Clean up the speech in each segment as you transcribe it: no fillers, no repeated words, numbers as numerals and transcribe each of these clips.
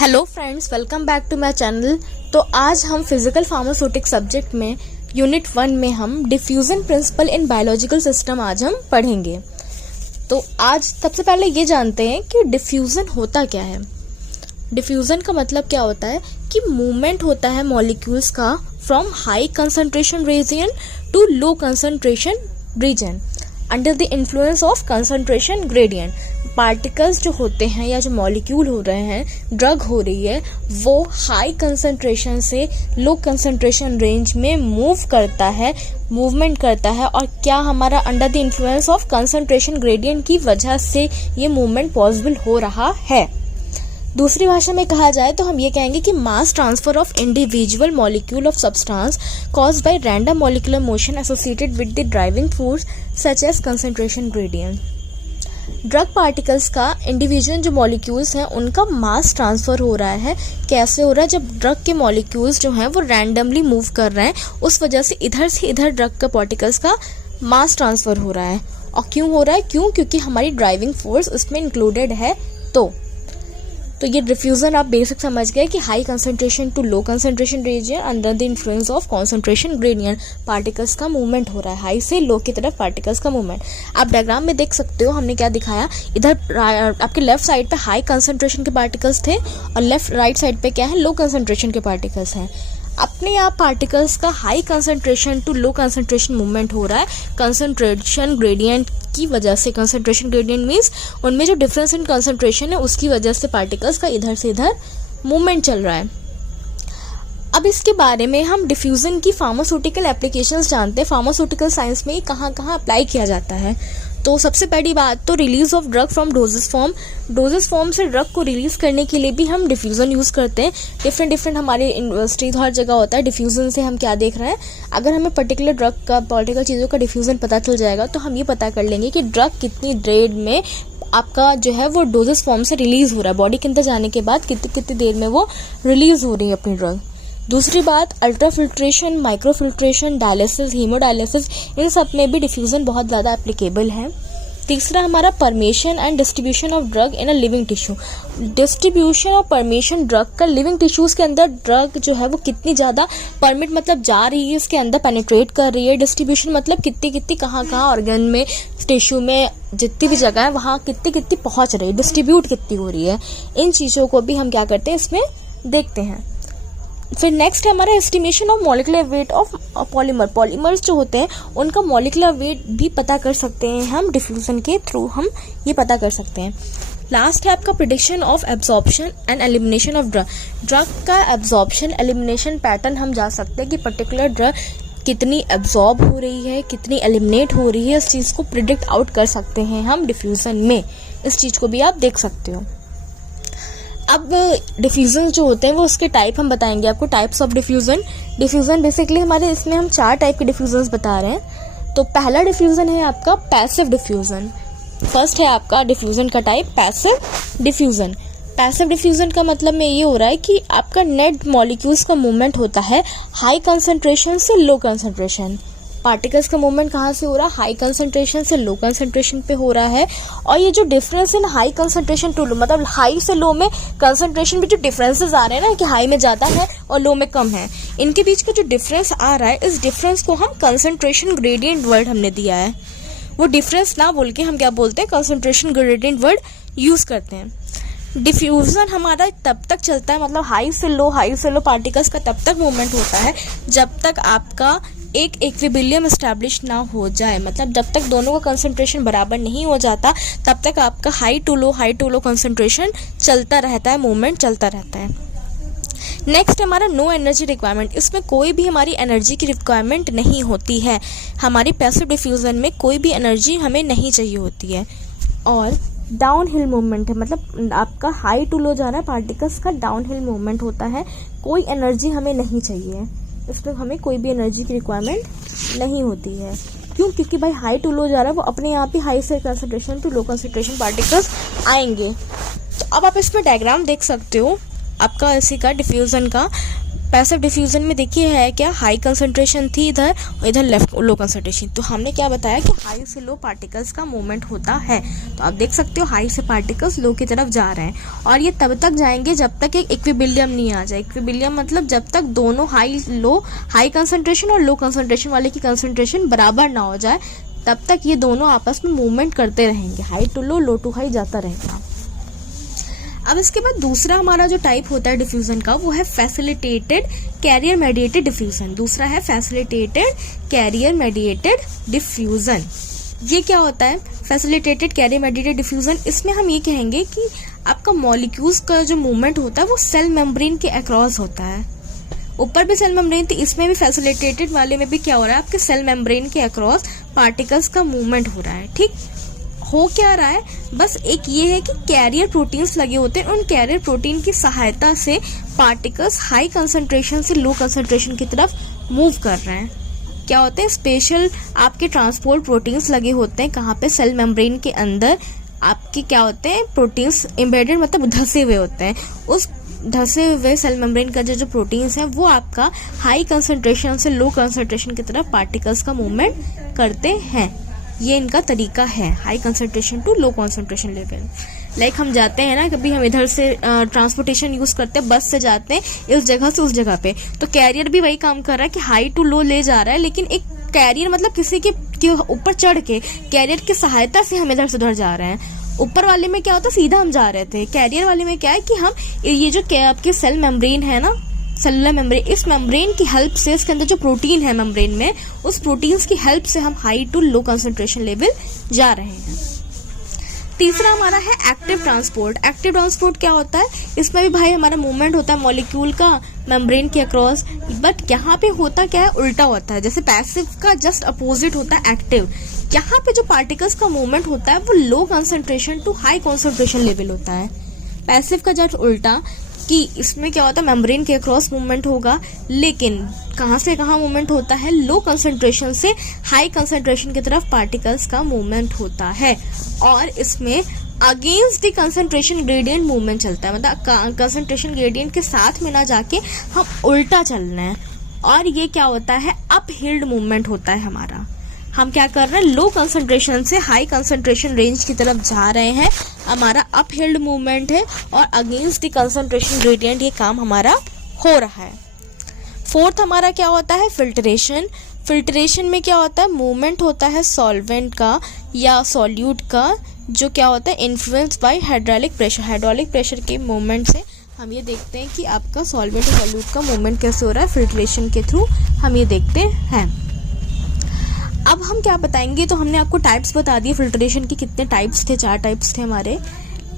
Hello friends, welcome back to my channel. तो आज हम फिजिकल फार्मास्यूटिक सब्जेक्ट में यूनिट 1 में हम diffusion principle in biological system आज हम पढ़ेंगे। तो आज सबसे पहले ये जानते हैं कि डिफ्यूजन होता क्या है। डिफ्यूजन का मतलब क्या होता है कि मूवमेंट होता है मॉलिक्यूल्स का from high concentration region to low concentration region under the influence of concentration gradient. Particles जो होते हैं या जो मॉलिक्यूल हो रहे हैं, ड्रग हो रही है, वो हाई कंसंट्रेशन से लो कंसंट्रेशन रेंज में मूवमेंट करता है और क्या हमारा under the influence of concentration gradient की वजह से ये मूवमेंट पॉसिबल हो रहा है। दूसरी भाषा में कहा जाए तो हम ये कहेंगे कि mass transfer of individual molecule of substance caused by random molecular motion associated with the driving force such as concentration gradient. Drug particles का इंडिविजुअल जो मॉलिक्यूल्स हैं उनका मास ट्रांसफर हो रहा है। कैसे हो रहा है? जब ड्रग के मॉलिक्यूल्स जो हैं वो रैंडमली मूव कर रहे हैं, उस वजह से इधर से इधर ड्रग के पार्टिकल्स का मास ट्रांसफर हो रहा है। और क्यों हो रहा है? क्योंकि हमारी ड्राइविंग फोर्स उसमें इंक्लूडेड है। तो ये डिफ्यूजन आप बेसिक समझ गए कि high concentration to low concentration region under the influence of concentration gradient particles का मूवमेंट हो रहा है। हाई से लो की तरफ पार्टिकल्स का मूवमेंट आप डायग्राम में देख सकते हो। हमने क्या दिखाया, इधर आपके लेफ्ट साइड पे हाई कंसंट्रेशन के पार्टिकल्स थे और लेफ्ट राइट साइड पे क्या है, लो कंसंट्रेशन के पार्टिकल्स हैं। अपने आप पार्टिकल्स का high concentration to low concentration movement हो रहा है कंसंट्रेशन ग्रेडियंट की वजह से। कंसंट्रेशन ग्रेडियंट मीन्स उनमें जो डिफरेंस इन कंसंट्रेशन है उसकी वजह से पार्टिकल्स का इधर से इधर मूवमेंट चल रहा है। अब इसके बारे में हम डिफ्यूजन की फार्मास्यूटिकल एप्लीकेशंस जानते हैं। फार्मास्यूटिकल साइंस में कहाँ कहाँ अप्लाई किया जाता है। तो सबसे पहली बात तो release of drug from doses form. Doses form से ड्रग को रिलीज करने के लिए भी हम डिफ्यूजन यूज़ करते हैं। डिफरेंट हमारे यूनिवर्सिटीज हर जगह होता है। डिफ्यूजन से हम क्या देख रहे हैं, अगर हमें पर्टिकुलर ड्रग का पर्टिकुलर चीज़ों का डिफ्यूजन पता चल जाएगा तो हम ये पता कर लेंगे कि ड्रग कितनी देर में आपका जो है वो डोजेस फॉर्म से रिलीज हो रहा है। बॉडी के अंदर जाने के बाद कितनी देर में वो रिलीज हो रही है अपनी ड्रग। दूसरी बात, ultra filtration, micro filtration, dialysis, haemodialysis, इन सब में भी डिफ्यूजन बहुत ज़्यादा एप्लीकेबल है। तीसरा हमारा permission and distribution of drug in a living tissue. Distribution और परमेशन ड्रग का लिविंग टिश्यूज़ के अंदर ड्रग जो है वो कितनी ज़्यादा परमिट मतलब जा रही है, इसके अंदर पेनिट्रेट कर रही है। डिस्ट्रीब्यूशन मतलब कितनी कहाँ ऑर्गन में, टिश्यू में, जितनी भी जगह है वहाँ कितनी पहुँच रही है, डिस्ट्रीब्यूट कितनी हो रही है। इन चीज़ों को भी हम क्या करते हैं, इसमें देखते हैं। फिर नेक्स्ट है हमारा estimation of molecular weight of polymers जो होते हैं उनका मॉलिकुलर वेट भी पता कर सकते हैं हम डिफ्यूजन के थ्रू, हम ये पता कर सकते हैं। लास्ट है आपका prediction of absorption and elimination of drug का एब्जॉर्प्शन एलिमिनेशन पैटर्न हम जा सकते हैं कि पर्टिकुलर ड्रग कितनी एब्जॉर्ब हो रही है, कितनी एलिमिनेट हो रही है। इस चीज़ को प्रिडिक्ट आउट कर सकते हैं हम डिफ्यूजन में। इस चीज़ को भी आप देख सकते हो। अब डिफ्यूजन जो होते हैं वो उसके टाइप हम बताएंगे आपको, टाइप्स ऑफ डिफ्यूजन बेसिकली हमारे इसमें हम 4 टाइप के डिफ्यूजन बता रहे हैं। तो पहला डिफ्यूजन है आपका पैसिव डिफ्यूजन। फर्स्ट है आपका डिफ्यूजन का type passive diffusion. Passive diffusion का मतलब में ये हो रहा है कि आपका नेट मॉलिक्यूल्स का मूवमेंट होता है हाई कंसंट्रेशन से लो कंसंट्रेशन। पार्टिकल्स का मूवमेंट कहाँ से हो रहा है, हाई कंसंट्रेशन से लो कंसंट्रेशन पे हो रहा है। और ये जो difference in high concentration to low, मतलब हाई से लो में कंसंट्रेशन में जो डिफरेंसेस आ रहे हैं ना, कि हाई में ज़्यादा है और लो में कम है, इनके बीच का जो डिफरेंस आ रहा है, इस डिफरेंस को हम कंसंट्रेशन ग्रेडियंट वर्ड हमने दिया है। वो डिफरेंस ना बोल के हम क्या बोलते हैं, कंसंट्रेशन ग्रेडियंट वर्ड यूज़ करते हैं। डिफ्यूजन हमारा तब तक चलता है, मतलब हाई से लो पार्टिकल्स का तब तक मूवमेंट होता है जब तक आपका एक इक्विलिब्रियम एस्टैब्लिश ना हो जाए। मतलब जब तक दोनों का कंसंट्रेशन बराबर नहीं हो जाता तब तक आपका हाई टू लो कंसंट्रेशन चलता रहता है, मूवमेंट चलता रहता है। नेक्स्ट हमारा नो एनर्जी रिक्वायरमेंट। इसमें कोई भी हमारी एनर्जी की रिक्वायरमेंट नहीं होती है। हमारी पैसिव डिफ्यूजन में कोई भी एनर्जी हमें नहीं चाहिए होती है। और डाउन हिल मूवमेंट है, मतलब आपका हाई टू लो जा रहा है, पार्टिकल्स का डाउन हिल मूवमेंट होता है। कोई एनर्जी हमें नहीं चाहिए, इसमें हमें कोई भी एनर्जी की रिक्वायरमेंट नहीं होती है। क्यों? क्योंकि भाई हाई टू लो जा रहा है, वो अपने आप ही हाई से concentration to low concentration particles आएंगे। तो अब आप इसमें डायग्राम देख सकते हो आपका इसी का डिफ्यूजन का। पैसिव डिफ्यूजन में देखिए है क्या, हाई कंसंट्रेशन थी इधर और इधर लेफ्ट लो कंसंट्रेशन। तो हमने क्या बताया कि हाई से लो पार्टिकल्स का मूवमेंट होता है। तो आप देख सकते हो हाई से पार्टिकल्स लो की तरफ जा रहे हैं और ये तब तक जाएंगे जब तक एक इक्विलिब्रियम नहीं आ जाए। इक्विलिब्रियम मतलब जब तक दोनों हाई कंसंट्रेशन और लो कंसंट्रेशन वाले की कंसंट्रेशन बराबर ना हो जाए, तब तक ये दोनों आपस में मूवमेंट करते रहेंगे, high to low to high जाता रहेगा। अब इसके बाद दूसरा हमारा जो टाइप होता है डिफ्यूजन का, वो है फैसिलिटेटेड कैरियर मेडिएटेड डिफ्यूजन। दूसरा है फैसिलिटेटेड कैरियर मेडिएटेड डिफ्यूजन। ये क्या होता है फैसिलिटेटेड कैरियर मेडिएटेड डिफ्यूजन? इसमें हम ये कहेंगे कि आपका मॉलिक्यूल्स का जो मूवमेंट होता है वो सेल मेम्ब्रेन के अक्रॉस होता है। ऊपर भी सेल मेम्ब्रेन थी, इसमें भी फैसिलिटेटेड वाले में भी क्या हो रहा है, आपके सेल मेम्ब्रेन के अक्रॉस पार्टिकल्स का मूवमेंट हो रहा है। ठीक हो क्या रहा है, बस एक ये है कि कैरियर प्रोटीन्स लगे होते हैं, उन कैरियर प्रोटीन की सहायता से पार्टिकल्स हाई कंसंट्रेशन से लो कंसंट्रेशन की तरफ मूव कर रहे हैं। क्या होते हैं, स्पेशल आपके ट्रांसपोर्ट प्रोटीन्स लगे होते हैं। कहाँ पे, सेल मेम्ब्रेन के अंदर आपके क्या होते हैं, प्रोटीन्स एम्बेडेड मतलब धसे हुए होते हैं। उस धसे हुए सेल मेम्ब्रेन का जो प्रोटीन्स हैं वो आपका हाई कंसंट्रेशन से लो कंसंट्रेशन की तरफ पार्टिकल्स का मूवमेंट करते हैं। ये इनका तरीका है, high concentration to low concentration level. Like हम जाते हैं ना, कभी हम इधर से ट्रांसपोर्टेशन यूज करते हैं, बस से जाते हैं इस जगह से उस जगह पे, तो कैरियर भी वही काम कर रहा है कि हाई टू लो ले जा रहा है, लेकिन एक कैरियर मतलब किसी के ऊपर चढ़ के कैरियर की सहायता से हम इधर से उधर जा रहे हैं। ऊपर वाले में क्या होता है, सीधा हम जा रहे थे। कैरियर वाले में क्या है कि हम ये जो आपके सेल मेम्ब्रेन है ना, सेलुलर मेम्ब्रेन, इस मेम्ब्रेन की हेल्प से, इसके अंदर जो प्रोटीन है मेम्ब्रेन में, उस प्रोटीन्स की हेल्प से हम high to low concentration level जा रहे हैं। तीसरा हमारा है एक्टिव ट्रांसपोर्ट। एक्टिव ट्रांसपोर्ट क्या होता है, इसमें भी भाई हमारा मूवमेंट होता है मॉलिक्यूल का मेम्ब्रेन के अक्रॉस, बट यहाँ पे होता क्या है, उल्टा होता है। जैसे पैसिव का जस्ट अपोजिट होता है एक्टिव। यहाँ पे जो पार्टिकल्स का मूवमेंट होता है वो low concentration to high concentration level होता है। पैसिव का जस्ट उल्टा, कि इसमें क्या होता है, मेम्ब्रेन के अक्रॉस मूवमेंट होगा, लेकिन कहाँ से कहाँ मूवमेंट होता है, लो कंसंट्रेशन से हाई कंसंट्रेशन की तरफ पार्टिकल्स का मूवमेंट होता है। और इसमें against the concentration gradient movement चलता है, मतलब कंसंट्रेशन ग्रेडियंट के साथ में ना जाके हम उल्टा चल रहे हैं। और ये क्या होता है, अप हिल्ड मूवमेंट होता है हमारा। हम क्या कर रहे हैं, लो कंसंट्रेशन से हाई कंसंट्रेशन रेंज की तरफ जा रहे हैं, हमारा अप हिल्ड मूवमेंट है और अगेंस्ट द कंसंट्रेशन ग्रेडियंट ये काम हमारा हो रहा है। फोर्थ हमारा क्या होता है, फिल्ट्रेशन। फिल्ट्रेशन में क्या होता है, मूवमेंट होता है सॉल्वेंट का या सॉल्यूट का, जो क्या होता है influence by hydraulic pressure. Hydraulic pressure के मूवमेंट से हम ये देखते हैं कि आपका सॉल्वेंट और सॉल्यूट का मूवमेंट कैसे हो रहा है, फिल्ट्रेशन के थ्रू हम ये देखते हैं। अब हम क्या बताएंगे, तो हमने आपको टाइप्स बता दिए फिल्ट्रेशन की, कितने टाइप्स थे, 4 टाइप्स थे हमारे।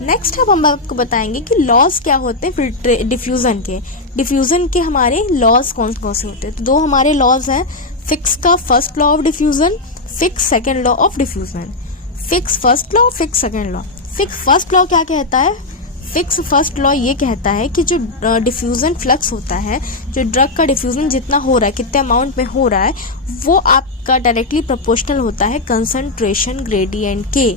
नेक्स्ट अब हम आपको बताएंगे कि लॉज क्या होते हैं डिफ्यूजन के। डिफ्यूजन के हमारे लॉज कौन कौन से होते हैं, तो 2 हमारे लॉज हैं, फिक्स का first law of diffusion, fix second law of diffusion. Fix first law, fix second law. Fix first law क्या कहता है, फिक्स फर्स्ट लॉ ये कहता है कि जो डिफ्यूजन फ्लक्स होता है, जो ड्रग का डिफ्यूजन जितना हो रहा है, कितने अमाउंट में हो रहा है, वो आपका डायरेक्टली प्रोपोर्शनल होता है कंसंट्रेशन ग्रेडियंट के।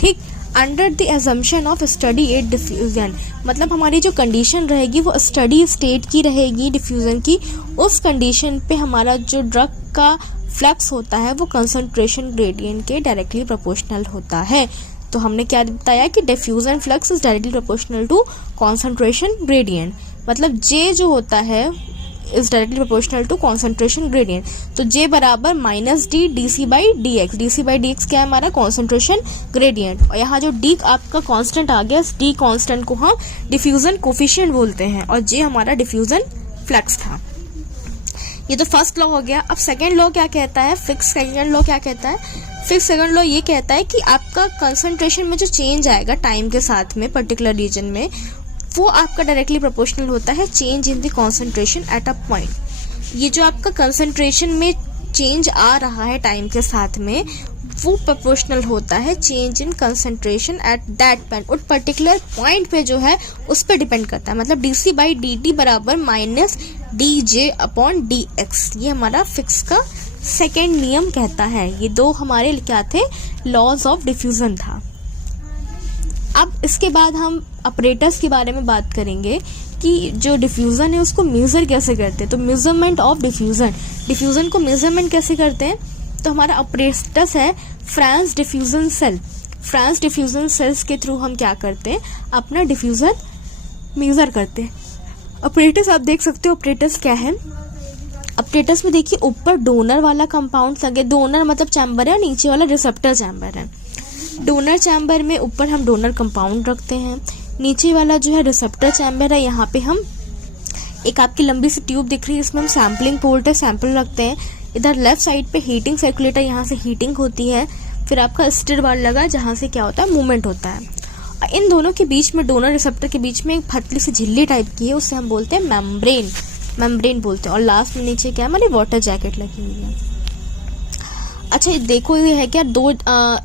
ठीक, under the assumption of study eight diffusion, मतलब हमारी जो कंडीशन रहेगी वो स्टडी स्टेट की रहेगी डिफ्यूजन की। उस कंडीशन पे हमारा जो ड्रग का फ्लक्स होता है वो कंसंट्रेशन ग्रेडियंट के डायरेक्टली प्रोपोर्शनल होता है। तो हमने क्या बताया कि diffusion flux is directly proportional to concentration gradient, मतलब जे जो होता है is directly proportional to concentration gradient. तो जे बराबर minus D DC by D X. DC by D X क्या है हमारा, कंसंट्रेशन ग्रेडियंट। और यहाँ जो डी आपका कांस्टेंट आ गया, डी कांस्टेंट को हम डिफ्यूजन कोफिशिएंट बोलते हैं, और जे हमारा डिफ्यूजन फ्लक्स था। ये तो फर्स्ट लॉ हो गया। अब सेकेंड लॉ क्या कहता है, फिक्स सेकेंड लॉ क्या कहता है, फिक्स सेकेंड लॉ ये कहता है कि आपका कंसंट्रेशन में जो चेंज आएगा टाइम के साथ में पर्टिकुलर रीजन में, वो आपका डायरेक्टली प्रोपोर्शनल होता है change in the concentration at a point. ये जो आपका कंसंट्रेशन में चेंज आ रहा है टाइम के साथ में, वो प्रोपोर्शनल होता है change in concentration at that point. उस पर्टिकुलर पॉइंट पे जो है उस पर डिपेंड करता है, मतलब डीसी बाई डी टी बराबर minus D J upon D x. ये हमारा फिक्स का सेकेंड नियम कहता है। ये 2 हमारे क्या थे, लॉज ऑफ डिफ्यूजन था। अब इसके बाद हम ऑपरेटर्स के बारे में बात करेंगे कि जो डिफ्यूज़न है उसको मेज़र कैसे करते हैं। तो मेज़रमेंट ऑफ डिफ्यूज़न को मेज़रमेंट कैसे करते हैं, तो हमारा ऑपरेटर्स है Franz diffusion cell. Franz diffusion cells के थ्रू हम क्या करते हैं, अपना डिफ्यूज़न मेज़र करते हैं। ऑपरेटर्स आप देख सकते हो, ऑपरेटर्स क्या है। ऑपरेटर्स में देखिए ऊपर डोनर वाला कंपाउंड लगे, डोनर मतलब चैम्बर है, नीचे वाला रिसेप्टर चैम्बर है। डोनर चैम्बर में ऊपर हम डोनर कंपाउंड रखते हैं, नीचे वाला जो है रिसेप्टर चैम्बर है, यहाँ पे हम एक आपकी लंबी सी ट्यूब दिख रही है, इसमें हम सैम्पलिंग पोर्ट है, सैंपल रखते हैं। इधर लेफ्ट साइड पे हीटिंग सर्कुलेटर, यहाँ से हीटिंग होती है। फिर आपका स्टिर बार लगा जहाँ से क्या होता है, मूवमेंट होता है। इन दोनों के बीच में, डोनर रिसेप्टर के बीच में एक पतली सी झिल्ली टाइप की है, उससे हम बोलते हैं मेम्ब्रेन बोलते हैं। और लास्ट में नीचे क्या है, हमारी वाटर जैकेट लगी हुई है। अच्छा देखो ये है क्या,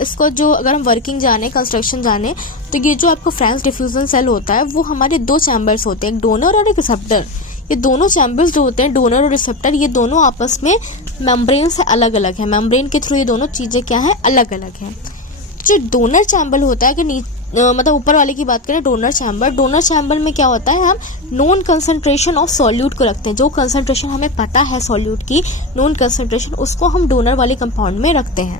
इसको जो अगर हम वर्किंग जाने, कंस्ट्रक्शन जाने, तो ये जो आपका फ्रांस डिफ्यूजन सेल होता है वो हमारे दो चैम्बर्स होते हैं, एक डोनर और एक रिसेप्टर। ये दोनों चैम्बर्स जो होते हैं, डोनर और रिसेप्टर, ये दोनों आपस में मेम्ब्रेन से अलग अलग है। मेम्ब्रेन के थ्रू ये दोनों चीज़ें क्या है, अलग अलग हैं। जो डोनर चैम्बर होता है कि मतलब ऊपर वाले की बात करें, डोनर चैम्बर में क्या होता है, हम नोन कंसंट्रेशन ऑफ सॉल्यूट को रखते हैं। जो कंसंट्रेशन हमें पता है सॉल्यूट की, नोन कंसंट्रेशन, उसको हम डोनर वाले कंपाउंड में रखते हैं।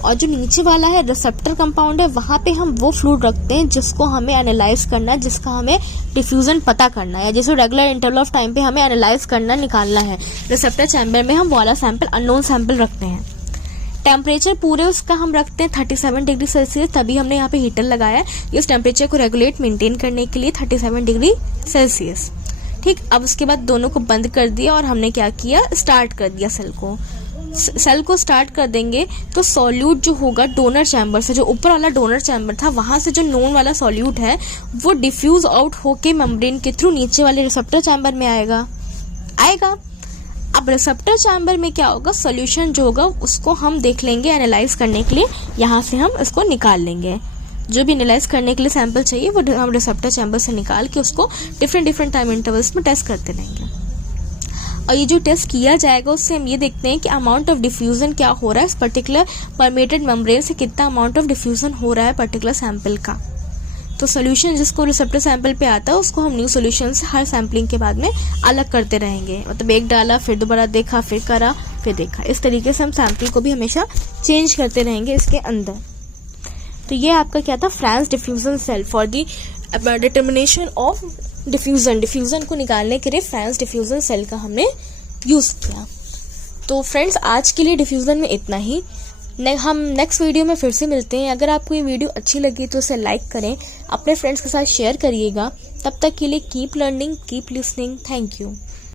और जो नीचे वाला है रिसेप्टर कंपाउंड है, वहाँ पे हम वो फ्लूइड रखते हैं जिसको हमें एनालाइज करना है, जिसका हमें डिफ्यूजन पता करना है, या जैसे रेगुलर इंटरवल ऑफ टाइम पे हमें एनालाइज करना, निकालना है। रिसेप्टर चैम्बर में हम वाला सैंपल, अननोन सैंपल रखते हैं। टेम्परेचर पूरे उसका हम रखते हैं 37 डिग्री सेल्सियस, तभी हमने यहाँ पे हीटर लगाया है इस टेम्परेचर को रेगुलेट मेंटेन करने के लिए, 37 डिग्री सेल्सियस। ठीक, अब उसके बाद दोनों को बंद कर दिया और हमने क्या किया, स्टार्ट कर दिया सेल को स्टार्ट कर देंगे तो सॉल्यूट जो होगा डोनर चैम्बर से, जो ऊपर वाला डोनर चैम्बर था वहां से जो नोन वाला सॉल्यूट है वो डिफ्यूज आउट होके मेम्ब्रेन के थ्रू नीचे वाले रिसेप्टर चैम्बर में आएगा। अब रिसेप्टर चैम्बर में क्या होगा, सॉल्यूशन जो होगा उसको हम देख लेंगे एनालाइज करने के लिए, यहाँ से हम इसको निकाल लेंगे। जो भी एनालाइज करने के लिए सैंपल चाहिए वो हम रिसेप्टर चैम्बर से निकाल के उसको डिफरेंट टाइम इंटरवल्स में टेस्ट करते रहेंगे। और ये जो टेस्ट किया जाएगा उससे हम ये देखते हैं कि अमाउंट ऑफ डिफ्यूजन क्या हो रहा है इस पर्टिकुलर परमेटेड मेम्ब्रेन से, कितना अमाउंट ऑफ डिफ्यूजन हो रहा है पर्टिकुलर सैंपल का। तो सोल्यूशन जिसको रिसेप्टर सैंपल पे आता है उसको हम न्यू सोल्यूशन से हर सैम्पलिंग के बाद में अलग करते रहेंगे। मतलब एक डाला, फिर दोबारा देखा, फिर करा, फिर देखा, इस तरीके से हम सैंपल को भी हमेशा चेंज करते रहेंगे इसके अंदर। तो ये आपका क्या था, Franz diffusion cell for the determination of diffusion को निकालने के लिए फ्रांस डिफ्यूजन सेल का हमने यूज किया। तो फ्रेंड्स आज के लिए डिफ्यूजन में इतना ही। हम नेक्स्ट वीडियो में फिर से मिलते हैं। अगर आपको ये वीडियो अच्छी लगी तो इसे लाइक करें, अपने फ्रेंड्स के साथ शेयर करिएगा। तब तक के लिए keep learning, keep listening. Thank you.